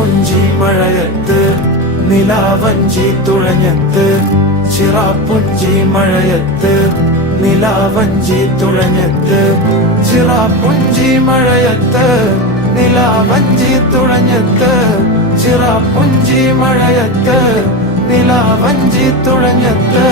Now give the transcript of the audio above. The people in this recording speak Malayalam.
ചിറാപ്പുഞ്ചി മഴയത്ത് നിലാവഞ്ചി തുഴഞ്ഞത്ത്, ചിറാപ്പുഞ്ചി മഴയത്ത് നിലാവഞ്ചി തുഴഞ്ഞത്ത്, ചിറാപ്പുഞ്ചി മഴയത്ത് നിലാവഞ്ചി തുഴഞ്ഞത്ത്, ചിറാപ്പുഞ്ചി മഴയത്ത് നിലാവഞ്ചി തുഴഞ്ഞത്ത്.